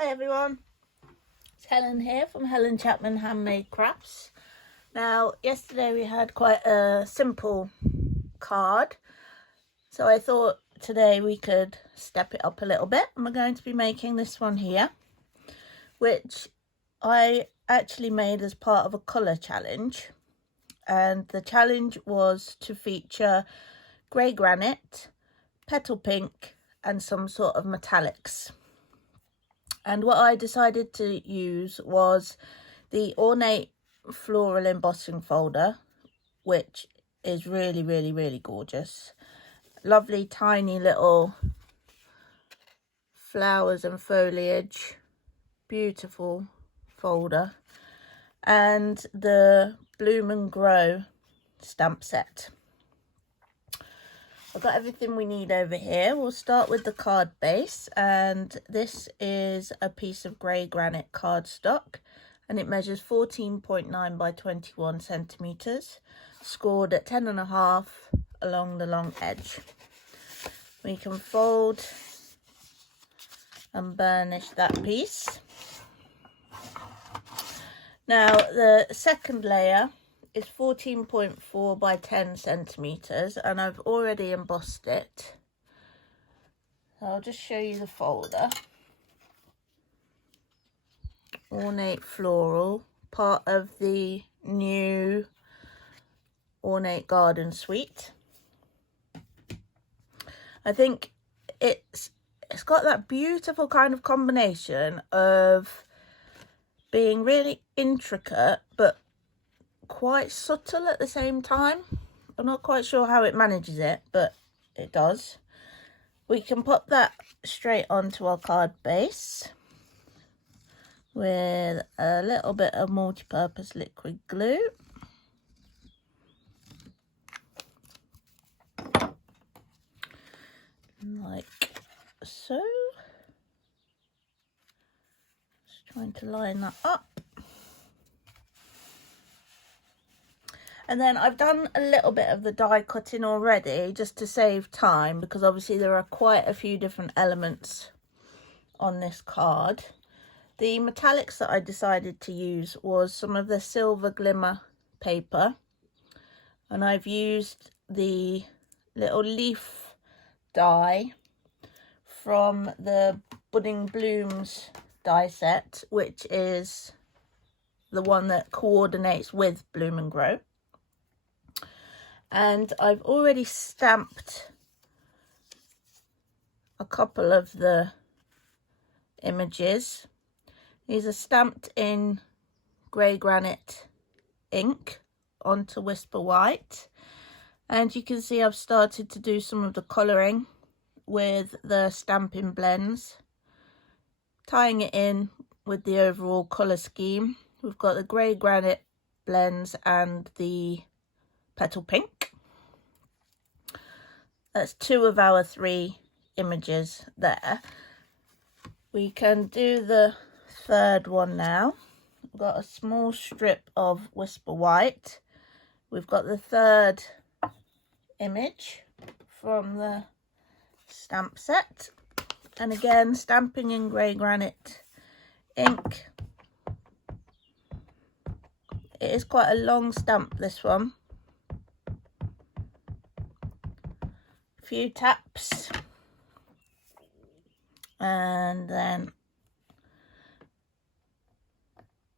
Hi everyone, it's Helen here from Helen Chapman Handmade Crafts. Now yesterday we had quite a simple card, so I thought today we could step it up a little bit, and we're going to be making this one here, which I actually made as part of a colour challenge, and the challenge was to feature grey granite, petal pink and some sort of metallics. And what I decided to use was the ornate floral embossing folder, which is really gorgeous. Lovely tiny little flowers and foliage, beautiful folder, and the Bloom and Grow stamp set. I've got everything we need over here. We'll start with the card base, and this is a piece of grey granite cardstock, and it measures 14.9 by 21 centimetres, scored at 10.5 along the long edge. We can fold and burnish that piece. Now the second layer is 14.4 by 10 centimetres, and I've already embossed it. So I'll just show you the folder. Ornate floral, part of the new Ornate Garden Suite. I think it's got that beautiful kind of combination of being really intricate but quite subtle at the same time. I'm not quite sure how it manages it, but it does. We can pop that straight onto our card base with a little bit of multi-purpose liquid glue. Like so. Just trying to line that up. And then I've done a little bit of the die cutting already, just to save time, because obviously there are quite a few different elements on this card. The metallics that I decided to use was some of the Silver Glimmer paper, and I've used the little leaf die from the Budding Blooms die set, which is the one that coordinates with Bloom and Grow. And I've already stamped a couple of the images. These are stamped in grey granite ink onto Whisper White, and you can see I've started to do some of the colouring with the stamping blends, tying it in with the overall colour scheme. We've got the grey granite blends and the petal pink. That's 2 of our 3 images there. We can do the third one now. We've got a small strip of Whisper White. We've got the third image from the stamp set, and again stamping in grey granite ink. It is quite a long stamp, this one. Few taps, and then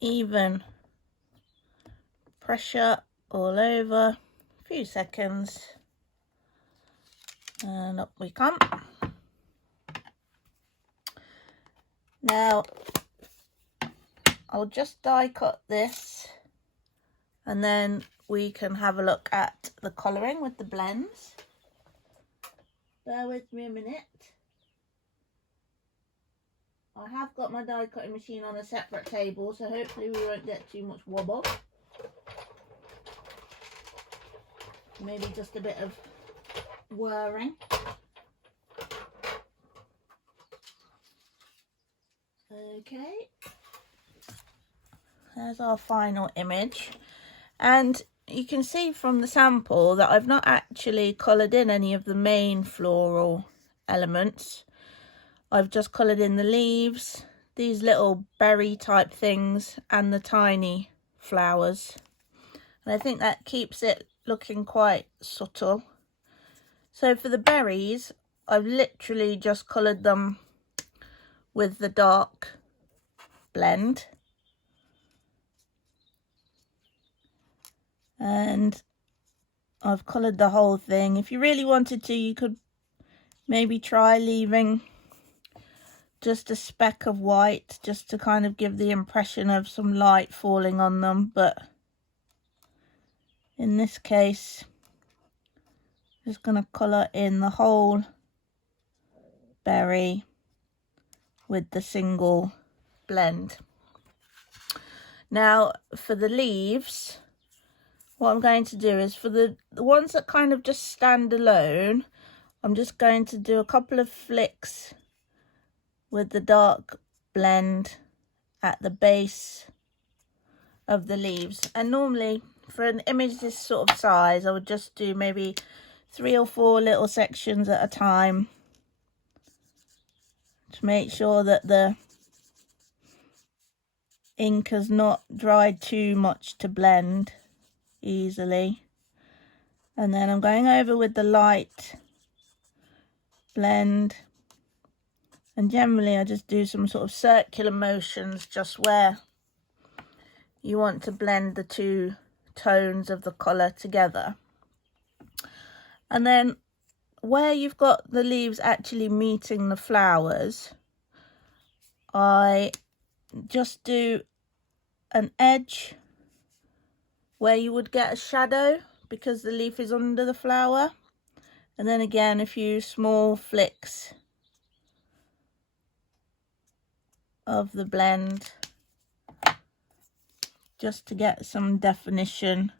even pressure all over, a few seconds, and up we come. Now I'll just die cut this, and then we can have a look at the colouring with the blends. Bear with me a minute. I have got my die cutting machine on a separate table, so hopefully we won't get too much wobble. Maybe just a bit of whirring. Okay. There's our final image. And you can see from the sample that I've not actually coloured in any of the main floral elements. I've just coloured in the leaves, these little berry type things and the tiny flowers. And I think that keeps it looking quite subtle. So for the berries, I've literally just coloured them with the dark blend. And I've coloured the whole thing. If you really wanted to, you could maybe try leaving just a speck of white, just to kind of give the impression of some light falling on them. But in this case, I'm just going to colour in the whole berry with the single blend. Now for the leaves, what I'm going to do is for the ones that kind of just stand alone, I'm just going to do a couple of flicks with the dark blend at the base of the leaves. And normally for an image this sort of size, I would just do maybe 3 or 4 little sections at a time to make sure that the ink has not dried too much to blend easily. And then I'm going over with the light blend, and generally I just do some sort of circular motions just where you want to blend the two tones of the colour together. And then where you've got the leaves actually meeting the flowers, I just do an edge where you would get a shadow because the leaf is under the flower, and then again a few small flicks of the blend just to get some definition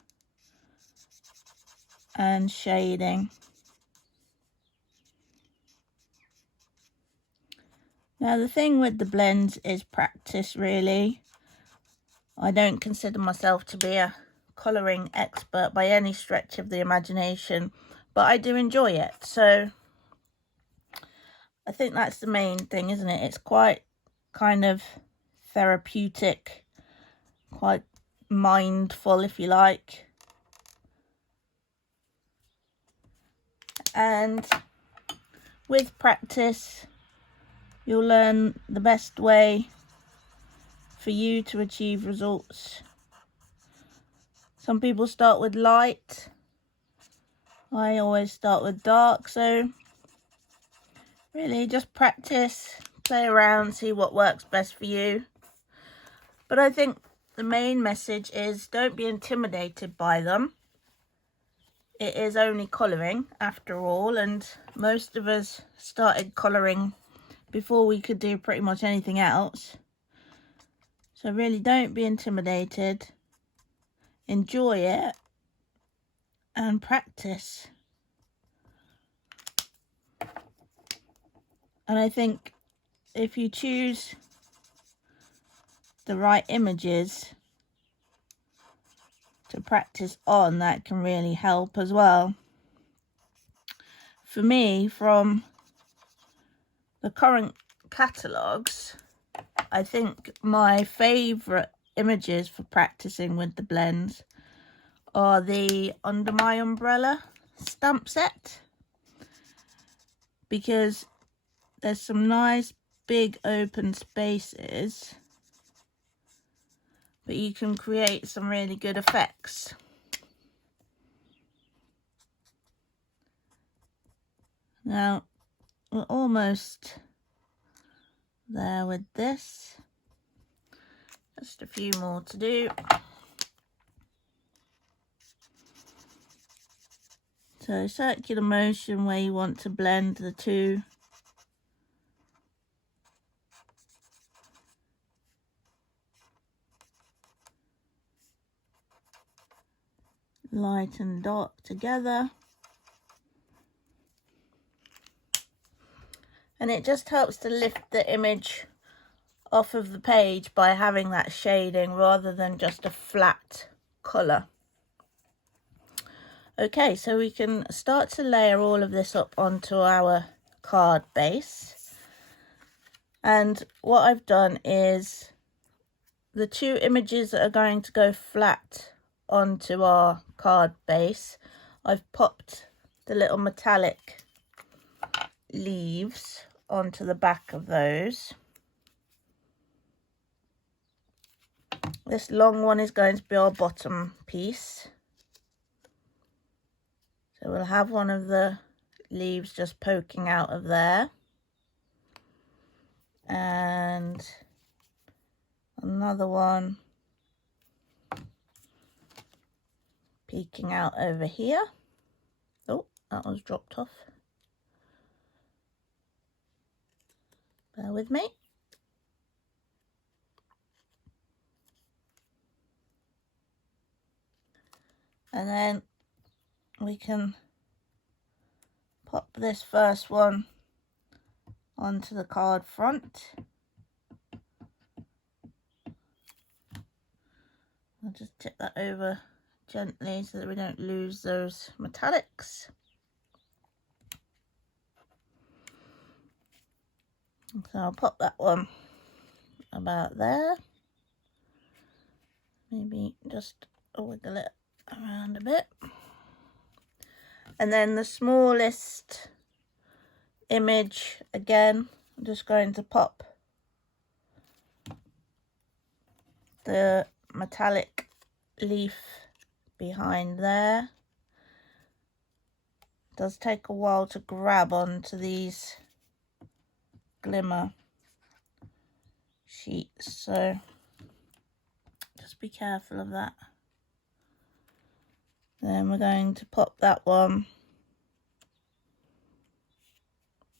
and shading. Now the thing with the blends is practice, really. I don't consider myself to be a colouring expert by any stretch of the imagination, but I do enjoy it. So I think that's the main thing, isn't it? It's quite kind of therapeutic, quite mindful, if you like. And with practice, you'll learn the best way for you to achieve results. Some people start with light. I always start with dark. So really just practice, play around, see what works best for you. But I think the main message is don't be intimidated by them. It is only colouring after all, and most of us started colouring before we could do pretty much anything else. So really don't be intimidated. Enjoy it and practice. And I think if you choose the right images to practice on, that can really help as well. For me, from the current catalogues, I think my favourite images for practicing with the blends are the Under My Umbrella stamp set, because there's some nice big open spaces, but you can create some really good effects. Now we're almost there with this, just a few more to do. So circular motion where you want to blend the two. Light and dark together. And it just helps to lift the image off of the page by having that shading rather than just a flat colour. Okay, so we can start to layer all of this up onto our card base. And what I've done is the two images that are going to go flat onto our card base, I've popped the little metallic leaves onto the back of those. This long one is going to be our bottom piece. So we'll have one of the leaves just poking out of there. And another one peeking out over here. Oh, that was dropped off. Bear with me. And then we can pop this first one onto the card front. I'll just tip that over gently so that we don't lose those metallics. So I'll pop that one about there. Maybe just wiggle it around a bit. And then the smallest image, again, I'm just going to pop the metallic leaf behind there. It does take a while to grab onto these glimmer sheets, so just be careful of that. Then we're going to pop that one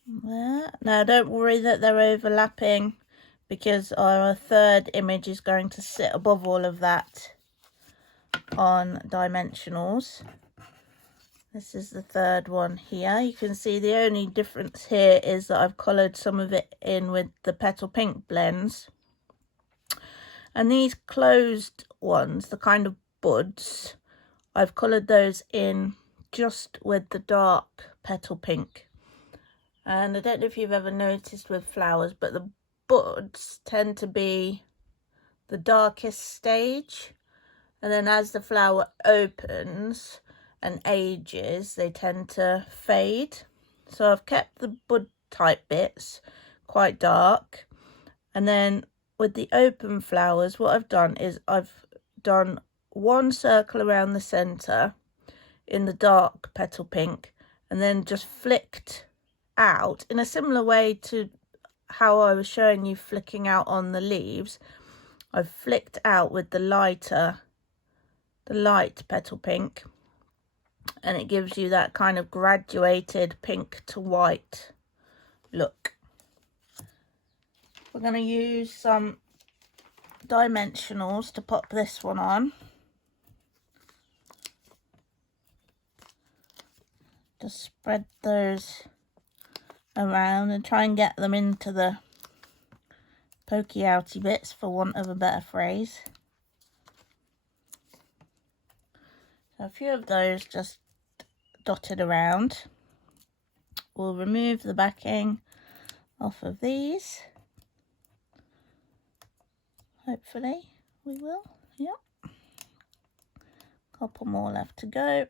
there. Now don't worry that they're overlapping, because our third image is going to sit above all of that on dimensionals. This is the third one here. You can see the only difference here is that I've coloured some of it in with the Petal Pink blends. And these closed ones, the kind of buds, I've coloured those in just with the dark Petal Pink. And I don't know if you've ever noticed with flowers, but the buds tend to be the darkest stage. And then as the flower opens and ages, they tend to fade. So I've kept the bud type bits quite dark. And then with the open flowers, what I've done is I've done one circle around the centre in the dark Petal Pink, and then just flicked out in a similar way to how I was showing you flicking out on the leaves. I've flicked out with the light Petal Pink, and it gives you that kind of graduated pink to white look. We're going to use some dimensionals to pop this one on. Just spread those around and try and get them into the pokey outy bits, for want of a better phrase. So a few of those just dotted around. We'll remove the backing off of these. Hopefully we will. Yep. Couple more left to go.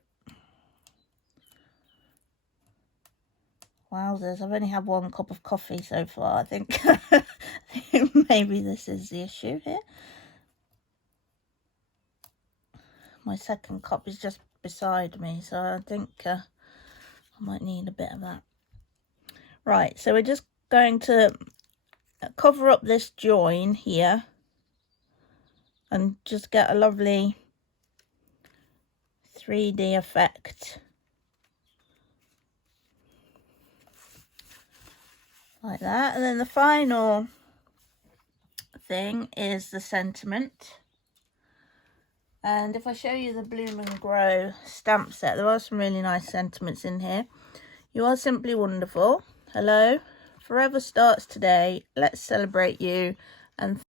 Wowzers, I've only had one cup of coffee so far. I think maybe this is the issue here. My second cup is just beside me, so I think I might need a bit of that. Right, so we're just going to cover up this join here and just get a lovely 3D effect. Like that. And then the final thing is the sentiment. And if I show you the Bloom and Grow stamp set, there are some really nice sentiments in here. You are simply wonderful. Hello. Forever starts today. Let's celebrate you. And